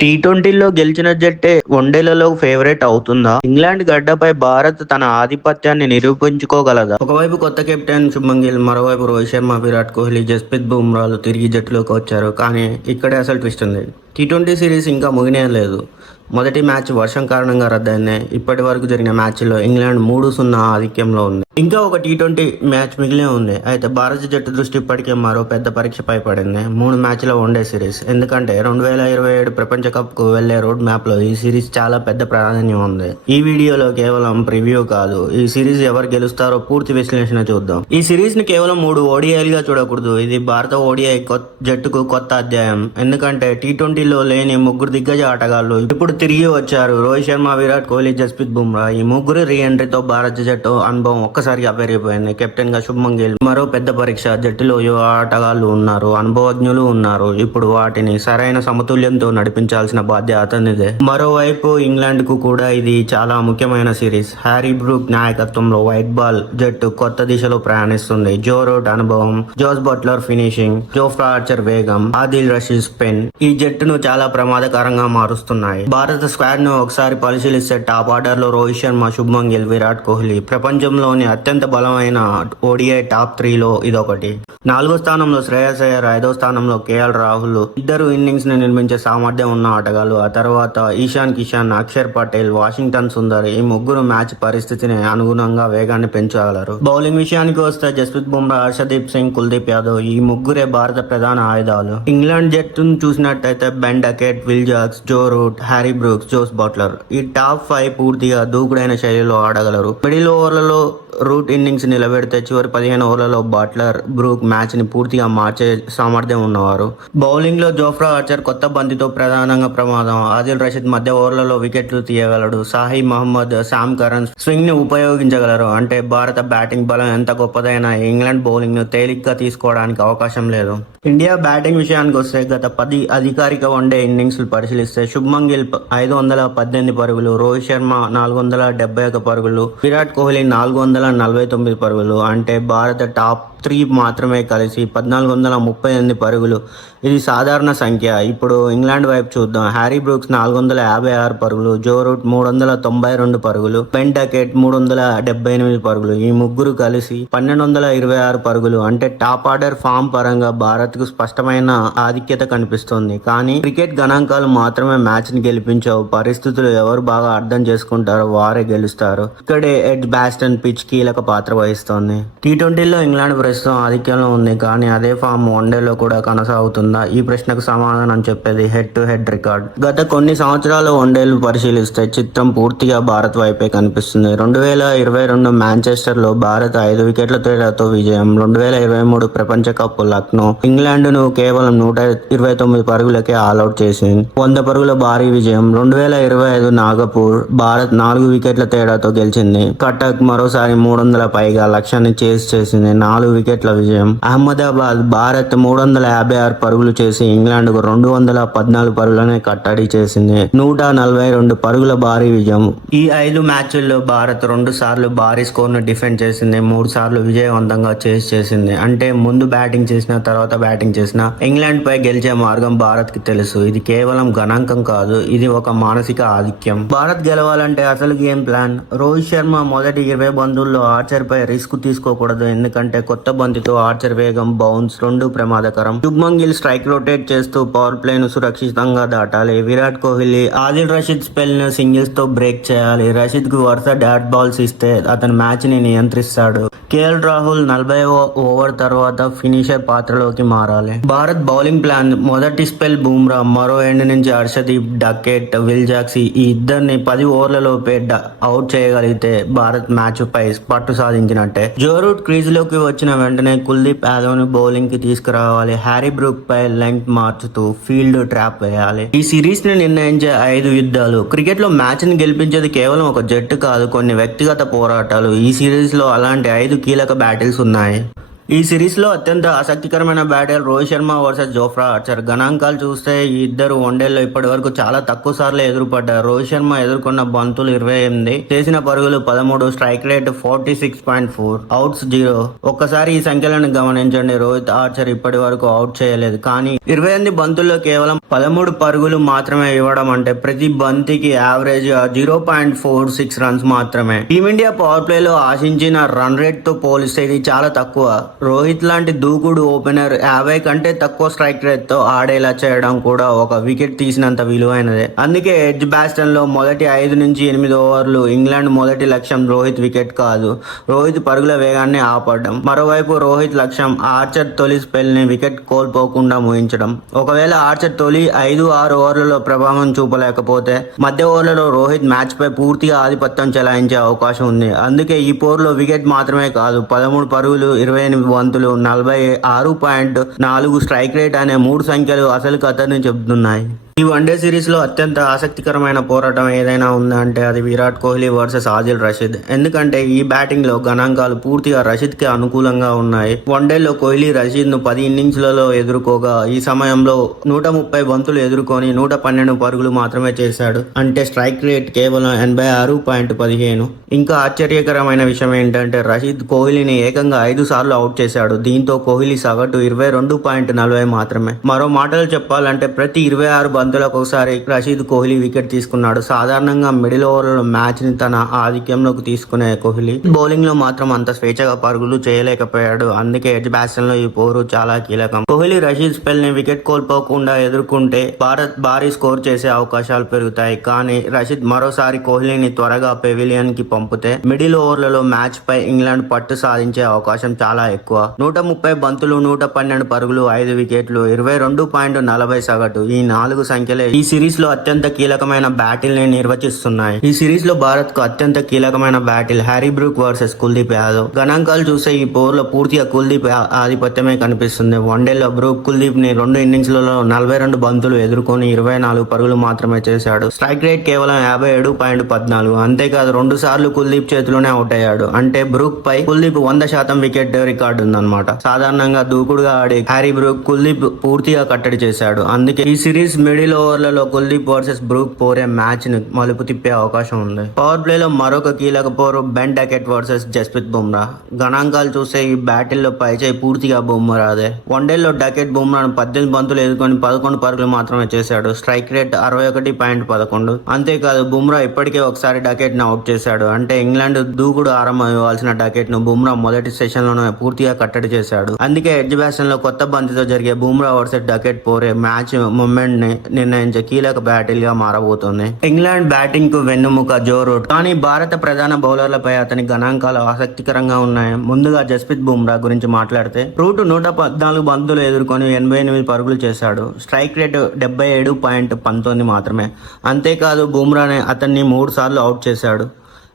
టీ20లో గెలిచిన జట్టే వన్డేలలో ఫేవరెట్ అవుతుందా? ఇంగ్లాండ్ గడ్డపై భారత్ తన ఆధిపత్యాన్ని నిరూపించుకోగలదా? ఒకవైపు కొత్త కెప్టెన్ శుభ్మన్ గిల్, మరోవైపు రోహిత్ శర్మ, విరాట్ కోహ్లీ, జస్ప్రీత్ బుమ్రాలు తిరిగి జట్టులోకి వచ్చారు. కానీ ఇక్కడే అసలు ట్విస్ట్ ఉంది. టీ20 సిరీస్ ఇంకా ముగినే లేదు. మొదటి మ్యాచ్ వర్షం కారణంగా రద్దయింది. ఇప్పటి వరకు జరిగిన మ్యాచ్లో ఇంగ్లాండ్ 3-0 ఆధిక్యంలో ఉంది. ఇంకా ఒక టీ20 మ్యాచ్ మిగిలే ఉంది. అయితే భారత జట్టు దృష్టి ఇప్పటికే మరో పెద్ద పరీక్షపై పడింది. 3 మ్యాచ్ల వన్డే సిరీస్. ఎందుకంటే 2027 ప్రపంచ కప్ కు వెళ్లే రోడ్ మ్యాప్ లో ఈ సిరీస్ చాలా పెద్ద ప్రాధాన్యం ఉంది. ఈ వీడియోలో కేవలం ప్రివ్యూ కాదు, ఈ సిరీస్ ఎవరు గెలుస్తారో పూర్తి విశ్లేషణ చూద్దాం. ఈ సిరీస్ ని కేవలం 3 ఓడిఐలుగా చూడకూడదు. ఇది భారత ఓడిఐ జట్టుకు కొత్త అధ్యాయం. ఎందుకంటే టీ20లో లేని 3 దిగ్గజ ఆటగాళ్లు ఇప్పుడు తిరిగి వచ్చారు. రోహిత్ శర్మ, విరాట్ కోహ్లీ, జస్ప్రీత్ బుమ్రా. ఈ ముగ్గురు రీ ఎంట్రీతో భారత జట్టు అనుభవం ఒక్కసారిగా పెరిగిపోయింది. కెప్టెన్ గా శుభ్మన్ గిల్ మరో పెద్ద పరీక్ష. జట్టులో యువ ఆటగాళ్లు ఉన్నారు, అనుభవజ్ఞులు ఉన్నారు. ఇప్పుడు వాటిని సరైన సమతుల్యంతో నడిపించాల్సిన బాధ్యత అతనిదే. మరోవైపు ఇంగ్లాండ్ కు కూడా ఇది చాలా ముఖ్యమైన సిరీస్. హ్యారీ బ్రూక్ నాయకత్వంలో వైట్ బాల్ జట్టు కొత్త దిశలో ప్రయాణిస్తుంది. జో రూట్ అనుభవం, Jos Buttler finishing, Jofra Archer వేగం, ఆదిల్ రషీద్ స్పిన్ ఈ జట్టును చాలా ప్రమాదకరంగా మారుస్తున్నాయి. భారత స్క్వాడ్ ను ఒకసారి పరిశీలిస్తే టాప్ ఆర్డర్ లో రోహిత్ శర్మ, శుభ్మన్ గిల్, విరాట్ కోహ్లీ. ప్రపంచంలోని అత్యంత బలమైన ఓడిఐ టాప్ 3లో ఇదొకటి. 4వ స్థానంలో శ్రేయస్ అయ్యర్, 5వ స్థానంలో కేఎల్ రాహుల్. ఇద్దరు ఇన్నింగ్స్ ని నిర్మించే సామర్థ్యం ఉన్న ఆటగాళ్లు. ఆ తర్వాత ఈశాన్ కిషన్, అక్షర్ పటేల్, వాషింగ్టన్ సుందర్. ఈ ముగ్గురు మ్యాచ్ పరిస్థితిని అనుగుణంగా వేగాన్ని పెంచగలరు. బౌలింగ్ విషయానికి వస్తే జస్ప్రీత్ బుమ్రా, హర్షదీప్ సింగ్, కుల్దీప్ యాదవ్ ఈ ముగ్గురే భారత ప్రధాన ఆయుధాలు. ఇంగ్లాండ్ జట్టును చూసినట్టయితే Ben Duckett, Will Jacks, Joe Root, Harry Brooks, Jos Buttler ఈ టాప్ 5 పూర్తిగా దూకుడైన శైలిలో ఆడగలరు. మిడిల్ ఓవర్లలో రూట్ ఇన్నింగ్స్ నిలబెడితే చివరి 15 ఓవర్లలో బట్లర్, బ్రూక్ మ్యాచ్ ని పూర్తిగా మార్చే సామర్థ్యం ఉన్నవారు. బౌలింగ్ లో జోఫ్రా ఆర్చర్ కొత్త బంతితో ప్రధానంగా ప్రమాదం. ఆదిల్ రషీద్ మధ్య ఓవర్లలో వికెట్లు తీయగలడు. Sahi Mohammed, Sam Curran swing ని ఉపయోగించగలరు. అంటే భారత బ్యాటింగ్ బలం ఎంత గొప్పదైనా ఇంగ్లాండ్ బౌలింగ్ ను తేలిగ్గా తీసుకోవడానికి అవకాశం లేదు. ఇండియా బ్యాటింగ్ విషయానికి వస్తే గత 10 అధికారిక వన్డే ఇన్నింగ్స్ పరిశీలిస్తే శుభ్మన్ గిల్ 518 పరుగులు, రోహిత్ శర్మ 471 పరుగులు, విరాట్ కోహ్లీ 449 పరుగులు. అంటే భారత టాప్ 3 మాత్రమే కలిసి 1438 పరుగులు. ఇది సాధారణ సంఖ్య. ఇప్పుడు ఇంగ్లాండ్ వైపు చూద్దాం. హ్యారీ బ్రూక్స్ 456 పరుగులు, జో రూట్ 392 పరుగులు, బెన్ డకెట్ 378 పరుగులు. ఈ ముగ్గురు కలిసి 1226 పరుగులు. అంటే టాప్ ఆర్డర్ ఫామ్ పరంగా భారత్ కు స్పష్టమైన ఆధిక్యత కనిపిస్తుంది. కానీ క్రికెట్ గణాంకాలు మాత్రమే మ్యాచ్ ని గెలిపించవు. పరిస్థితులు ఎవరు బాగా అర్థం చేసుకుంటారో వారే గెలుస్తారు. ఇక్కడే ఎడ్జ్ బ్యాస్టన్ పిచ్ కీలక పాత్ర వహిస్తోంది. టీ20లో ఇంగ్లాండ్ ప్రస్తుతం ఆధిక్యంలో ఉంది. కానీ అదే ఫామ్ వన్డేలో కూడా కొనసాగుతుందా? ఈ ప్రశ్నకు సమాధానం చెప్పేది హెడ్ టు హెడ్ రికార్డ్. గత కొన్ని సంవత్సరాల వన్డేలు పరిశీలిస్తే చిత్రం పూర్తిగా భారత్ వైపే కనిపిస్తుంది. 2022 మాంచెస్టర్ లో భారత్ 5 వికెట్ల తేడాతో విజయం. 2023 ప్రపంచ కప్ లక్నో ఇంగ్లాండ్ ను కేవలం 129 పరుగులకే ఆల్అౌట్ చేసింది. 100 పరుగుల భారీ విజయం. 2025 నాగపూర్ భారత్ 4 వికెట్ల తేడాతో గెలిచింది. కటక్ మరోసారి 300 పైగా లక్ష్యాన్ని చేసింది. 4 వికెట్ల విజయం. అహ్మదాబాద్ భారత్ 356 పరుగులు చేసి ఇంగ్లాండ్ కు 214 పరుగులనే కట్టడి చేసింది. 142 పరుగుల భారీ విజయం. ఈ 5 మ్యాచ్ల్లో భారత్ 2 సార్లు భారీ స్కోర్ ను డిఫెండ్ చేసింది. 3 సార్లు విజయవంతంగా చేసింది. అంటే ముందు బ్యాటింగ్ చేసిన తర్వాత బ్యాటింగ్ చేసిన ఇంగ్లాండ్ పై గెలిచే మార్గం భారత్ కి తెలుసు. ఇది కేవలం గణాంకం కాదు, ఇది ఒక మానసిక ఆధిక్యం. భారత్ గెలవాలంటే అసలు గేమ్ ప్లాన్. రోహిత్ శర్మ మొదటి 20 బంతుల్లో ఆర్చర్ పై రిస్క్ తీసుకోకూడదు. ఎందుకంటే కొత్త బంతితో ఆర్చర్ వేగం, బౌన్స్ రెండూ ప్రమాదకరం. శుభ్మన్ గిల్ స్ట్రైక్ రొటేట్ చేస్తూ పవర్ ప్లే ను సురక్షితంగా దాటాలి. విరాట్ కోహ్లీ ఆదిల్ రషీద్ స్పెల్ ను సింగిల్స్ తో బ్రేక్ చేయాలి. రషీద్ కు వరుస డాట్ బాల్స్ ఇస్తే అతను మ్యాచ్ ని నియంత్రిస్తాడు. కేఎల్ రాహుల్ 40వ ఓవర్ తర్వాత ఫినిషర్ పాత్రలోకి మారాలి. Bharat bowling plan. మొదటి స్పెల్ బుమ్రా, మరో ఎండ్ నుంచి హర్షదీప్, డకెట్, విల్ జాక్స్ ఈ ఇద్దరిని 10 ఓవర్లలోపే అవుట్ చేయగలిగితే భారత్ మ్యాచ్ పై పట్టు సాధించినట్టే. జో రూట్ క్రీజ్ లోకి వచ్చిన వెంటనే కుల్దీప్ యాదవ్ ను బౌలింగ్ కి తీసుకురావాలి. హ్యారీ బ్రూక్ పై లెంగ్త్ మార్చుతూ ఫీల్డ్ ట్రాప్ వేయాలి. ఈ సిరీస్ ని నిర్ణయించే 5 యుద్ధాలు. క్రికెట్ లో మ్యాచ్ ని గెలిపించేది కేవలం ఒక జట్టు కాదు, కొన్ని వ్యక్తిగత పోరాటాలు. ఈ సిరీస్ లో అలాంటి 5 కీలక బ్యాటిల్స్ ఉన్నాయి. ఈ సిరీస్ లో అత్యంత ఆసక్తికరమైన battle Rohit Sharma versus Jofra Archer. గణాంకాలు చూస్తే ఈ ఇద్దరు వన్డేల్లో ఇప్పటి వరకు చాలా తక్కువ సార్లు ఎదురుపడ్డారు. రోహిత్ శర్మ ఎదుర్కొన్న బంతులు 28, చేసిన పరుగులు 13, స్ట్రైక్ రేట్ 46.4, అవుట్స్ 0. ఒక్కసారి ఈ సంఖ్యలను గమనించండి. రోహిత్ ఆర్చర్ ఇప్పటి వరకు అవుట్ చేయలేదు, కానీ 28 బంతుల్లో కేవలం 13 పరుగులు మాత్రమే ఇవ్వడం అంటే ప్రతి బంతికి యావరేజ్ 0.46 రన్స్ మాత్రమే. టీమిండియా పవర్ ప్లే లో ఆశించిన రన్ రేట్ తో పోలిస్తే ఇది చాలా తక్కువ. రోహిత్ లాంటి దూకుడు ఓపెనర్ 50 కంటే తక్కువ స్ట్రైక్ రేట్ తో ఆడేలా చేయడం కూడా ఒక వికెట్ తీసినంత విలువైనదే. అందుకే ఎడ్జ్ బ్యాట్స్మెన్ లో మొదటి 5 నుంచి 8 ఓవర్లు ఇంగ్లాండ్ మొదటి లక్ష్యం రోహిత్ వికెట్ కాదు, రోహిత్ పరుగుల వేగాన్ని ఆపడం. మరోవైపు రోహిత్ లక్ష్యం ఆర్చర్ తొలి స్పెల్ ని వికెట్ కోల్పోకుండా ముగించడం. ఒకవేళ ఆర్చర్ తొలి 5-6 ఓవర్లలో ప్రభావం చూపలేకపోతే మధ్య ఓవర్లలో రోహిత్ మ్యాచ్ పై పూర్తిగా ఆధిపత్యం చెలాయించే అవకాశం ఉంది. అందుకే ఈ పోరులో వికెట్ మాత్రమే కాదు, 13 పరుగులు, 28 బంతులు, 46.4 స్ట్రైక్ రేట్ అనే 3 సంఖ్యలు అసలు కథని చెబుతున్నాయి. ఈ వన్డే సిరీస్ లో అత్యంత ఆసక్తికరమైన పోరాటం ఏదైనా ఉందంటే అది విరాట్ కోహ్లీ వర్సెస్ ఆదిల్ రషీద్. ఎందుకంటే ఈ బ్యాటింగ్ లో గణాంకాలు పూర్తిగా రషీద్ కి అనుకూలంగా ఉన్నాయి. వన్డేలో కోహ్లీ రషీద్ ను 10 ఇన్నింగ్స్లలో ఎదుర్కోగా ఈ సమయంలో 130 బంతులు ఎదుర్కొని 112 పరుగులు మాత్రమే చేశాడు. అంటే స్ట్రైక్ రేట్ కేవలం 86.15. ఇంకా ఆశ్చర్యకరమైన విషయం ఏంటంటే రషీద్ కోహ్లీని ఏకంగా 5 సార్లు అవుట్ చేశాడు. దీంతో కోహ్లీ సగటు 22.40 మాత్రమే. మరో మాటలు చెప్పాలంటే ప్రతి 26 బంతులకు ఒకసారి రషీద్ కోహ్లీ వికెట్ తీసుకున్నాడు. సాధారణంగా మిడిల్ ఓవర్లలో మ్యాచ్ ని తన ఆధిక్యంలోకి తీసుకునే కోహ్లీ బౌలింగ్ లో మాత్రం అంత స్వేచ్ఛగా పరుగులు చేయలేకపోయాడు. అందుకే ఎడ్జ్ బ్యాట్స్మెన్ లో ఈ పోరు చాలా కీలకం. కోహ్లీ రషీద్ స్పెల్ ని వికెట్ కోల్పోకుండా ఎదుర్కొంటే భారత్ భారీ స్కోర్ చేసే అవకాశాలు పెరుగుతాయి. కానీ రషీద్ మరోసారి కోహ్లీని త్వరగా పెవిలియన్ కి పంపితే మిడిల్ ఓవర్లలో మ్యాచ్ పై ఇంగ్లాండ్ పట్టు సాధించే అవకాశం చాలా ఎక్కువ. 130 బంతులు, 112 పరుగులు, 5 వికెట్లు, 22.40 సగటు, ఈ 4 సంఖ్యలే ఈ సిరీస్ లో అత్యంత కీలకమైన బ్యాటిల్ ని నిర్వచిస్తున్నాయి. ఈ సిరీస్ లో భారత్ కు అత్యంత కీలకమైన battle Harry Brook versus Kuldeep Yadav. గణాంకాలు చూస్తే ఈ పోరులో పూర్తిగా కుల్దీప్ ఆధిపత్యమే కనిపిస్తుంది. వన్డేలో బ్రూక్ కుల్దీప్ ని 2 ఇన్నింగ్స్లలో 42 బంతులు ఎదుర్కొని 24 పరుగులు మాత్రమే చేశాడు. స్ట్రైక్ రేట్ కేవలం 57.14. అంతేకాదు 2 సార్లు కుల్దీప్ చేతిలోనే అవుట్ అయ్యాడు. అంటే బ్రూక్ పై కుల్దీప్ 100% వికెట్ రికార్డు ఉందన్నమాట. సాధారణంగా దూకుడుగా ఆడే హ్యారీ బ్రూక్ కుల్దీప్ పూర్తిగా కట్టడి చేశాడు. అందుకే ఈ సిరీస్ మిడిల్ ఓవర్లలో కుల్దీప్ వర్సెస్ బ్రూక్ పోరే మ్యాచ్ ని మలుపు తిప్పే అవకాశం ఉంది. పవర్ ప్లే లో మరొక కీలక పోరు Ben Duckett versus Jasprit Bumrah. గణాంకాలు చూస్తే ఈ బ్యాటిల్ లో పైచేయి పూర్తిగా బుమ్రాదే. వన్డేలో డకెట్ బుమ్రాను 18 బంతులు ఎదుర్కొని 11 పరుగులు మాత్రమే చేశాడు. Strike rate 61.11. అంతేకాదు బుమ్రా ఇప్పటికే ఒకసారి డకెట్ ను అవుట్ చేశాడు. అంటే ఇంగ్లాండ్ దూకుడు ఆరంభం ఇవ్వాల్సిన డకెట్ ను బుమ్రా మొదటి సెషన్ లోనే పూర్తిగా కట్టడి చేశాడు. అందుకే ఎడ్జ్ బ్యాట్స్మెన్ లో కొత్త బంతితో జరిగే బుమ్రా వర్సెస్ డకెట్ పోరే మ్యాచ్ మూమెంట్ ని నిర్ణయించే కీలక బ్యాటిల్ గా మారబోతుంది. ఇంగ్లాండ్ బ్యాటింగ్ కు వెన్నుముక జో రూట్. కానీ భారత ప్రధాన బౌలర్లపై అతని గణాంకాలు ఆసక్తికరంగా ఉన్నాయి. ముందుగా జస్ప్రీత్ బుమ్రా గురించి మాట్లాడితే రూట్ 114 బంతులు ఎదుర్కొని 88 పరుగులు చేశాడు. స్ట్రైక్ రేట్ 77.19 మాత్రమే. అంతేకాదు బుమ్రానే అతన్ని 3 సార్లు అవుట్ చేశాడు.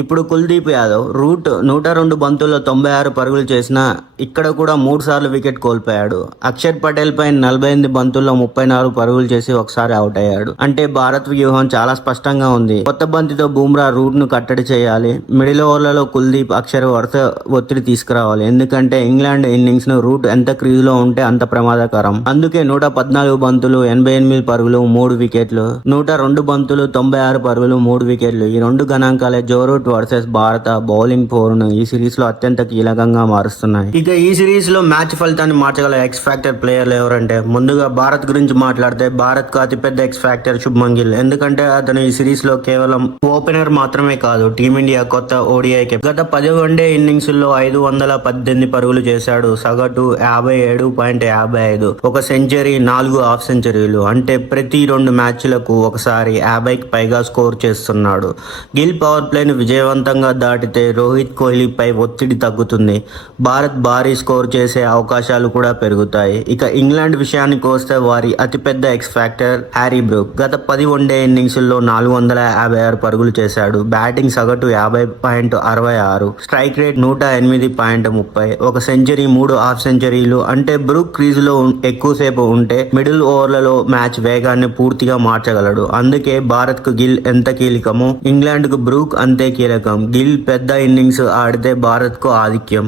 ఇప్పుడు కుల్దీప్ యాదవ్ రూట్ 102 బంతుల్లో 96 పరుగులు చేసినా ఇక్కడ కూడా 3 సార్లు వికెట్ కోల్పోయాడు. అక్షర్ పటేల్ పై 48 బంతుల్లో 34 పరుగులు చేసి ఒకసారి అవుట్ అయ్యాడు. అంటే భారత్ వ్యూహం చాలా స్పష్టంగా ఉంది. కొత్త బంతితో బుమ్రా రూట్ ను కట్టడి చేయాలి. మిడిల్ ఓవర్లలో కుల్దీప్, అక్షర్ వరుస ఒత్తిడి తీసుకురావాలి. ఎందుకంటే ఇంగ్లాండ్ ఇన్నింగ్స్ ను రూట్ ఎంత క్రీజ్ లో ఉంటే అంత ప్రమాదకరం. అందుకే 114 బంతులు, 88 పరుగులు, 3 వికెట్లు, 102 బంతులు, 96 పరుగులు, 3 వికెట్లు, ఈ 2 గణాంకాలే జో రూట్ వర్సెస్ భారత బౌలింగ్ పోరును ఈ సిరీస్ లో అత్యంత కీలకంగా మారుస్తున్నాయి. ఇక ఈ సిరీస్ లో మ్యాచ్ ఫలితాన్ని మార్చగల ఎక్స్ ఫ్యాక్టర్ ప్లేయర్లు ఎవరంటే ముందుగా భారత్ గురించి మాట్లాడితే భారత్ కు అతిపెద్ద ఎక్స్ ఫ్యాక్టర్ శుభ్మన్ గిల్. ఎందుకంటే అతను ఈ సిరీస్ లో కేవలం ఓపెనర్ మాత్రమే కాదు, టీమిండియా కొత్త ఓడిఐ గత 10 వన్డే ఇన్నింగ్స్ లో 518 పరుగులు చేశాడు. సగటు 57.55, ఒక సెంచరీ, 4 హాఫ్ సెంచరీలు. అంటే ప్రతి 2 మ్యాచ్లకు ఒకసారి 50కి పైగా స్కోర్ చేస్తున్నాడు. గిల్ పవర్ ప్లేను విజయవంతంగా దాటితే రోహిత్ కోహ్లీపై ఒత్తిడి తగ్గుతుంది. భారత్ భారీ స్కోర్ చేసే అవకాశాలు కూడా పెరుగుతాయి. ఇక ఇంగ్లాండ్ విషయానికి వస్తే వారి అతిపెద్ద ఎక్స్ ఫ్యాక్టర్ హ్యారీ బ్రూక్. గత 10 వన్డే ఇన్నింగ్స్ లో 456 పరుగులు చేశాడు. బ్యాటింగ్ సగటు 50.66, స్ట్రైక్ రేట్ 108.30, ఒక సెంచరీ, 3 హాఫ్ సెంచరీలు. అంటే బ్రూక్ క్రీజ్ లో ఎక్కువసేపు ఉంటే మిడిల్ ఓవర్లలో మ్యాచ్ వేగాన్ని పూర్తిగా మార్చగలడు. అందుకే భారత్ కు గిల్ ఎంత కీలకమో ఇంగ్లాండ్ కు బ్రూక్ అంతే కీలకం. గిల్ పెద్ద ఇన్నింగ్స్ ఆడితే భారత్ కు ఆధిక్యం.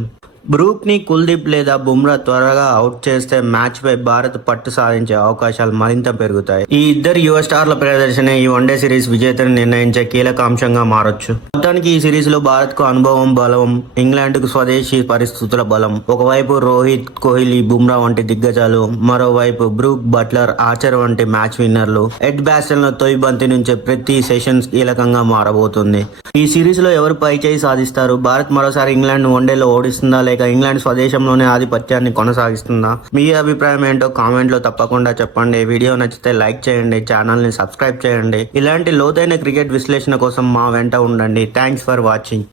బ్రూక్ ని కుల్దీప్ లేదా బుమ్రా త్వరగా అవుట్ చేస్తే మ్యాచ్ పై భారత్ పట్టు సాధించే అవకాశాలు మరింత పెరుగుతాయి. ఈ ఇద్దరు యువ స్టార్ల ప్రదర్శన ఈ వన్డే సిరీస్ విజేతను నిర్ణయించే కీలక అంశంగా మారొచ్చు. మొత్తానికి ఈ సిరీస్ లో భారత్ కు అనుభవం బలం, ఇంగ్లాండ్ కు స్వదేశీ పరిస్థితుల బలం. ఒకవైపు రోహిత్, కోహ్లీ, బుమ్రా వంటి దిగ్గజాలు, మరోవైపు బ్రూక్, బట్లర్, ఆర్చర్ వంటి మ్యాచ్ విన్నర్లు. ఎడ్ బ్యాస్టన్ లో తొలి బంతి నుంచే ప్రతి సెషన్స్ కీలకంగా మారబోతుంది. ఈ సిరీస్ లో ఎవరు పై చేయి సాధిస్తారు? భారత్ మరోసారి ఇంగ్లాండ్ వన్డేలో ఓడిస్తుందా లేక ఇంగ్లాండ్ స్వదేశంలోనే ఆధిపత్యాన్ని కొనసాగిస్తుందా? మీ అభిప్రాయం ఏంటో కామెంట్ లో తప్పకుండా చెప్పండి. వీడియో నచ్చితే లైక్ చేయండి, ఛానల్ ని సబ్స్క్రైబ్ చేయండి. ఇలాంటి లోతైన క్రికెట్ విశ్లేషణ కోసం మా వెంట ఉండండి. Thanks for watching.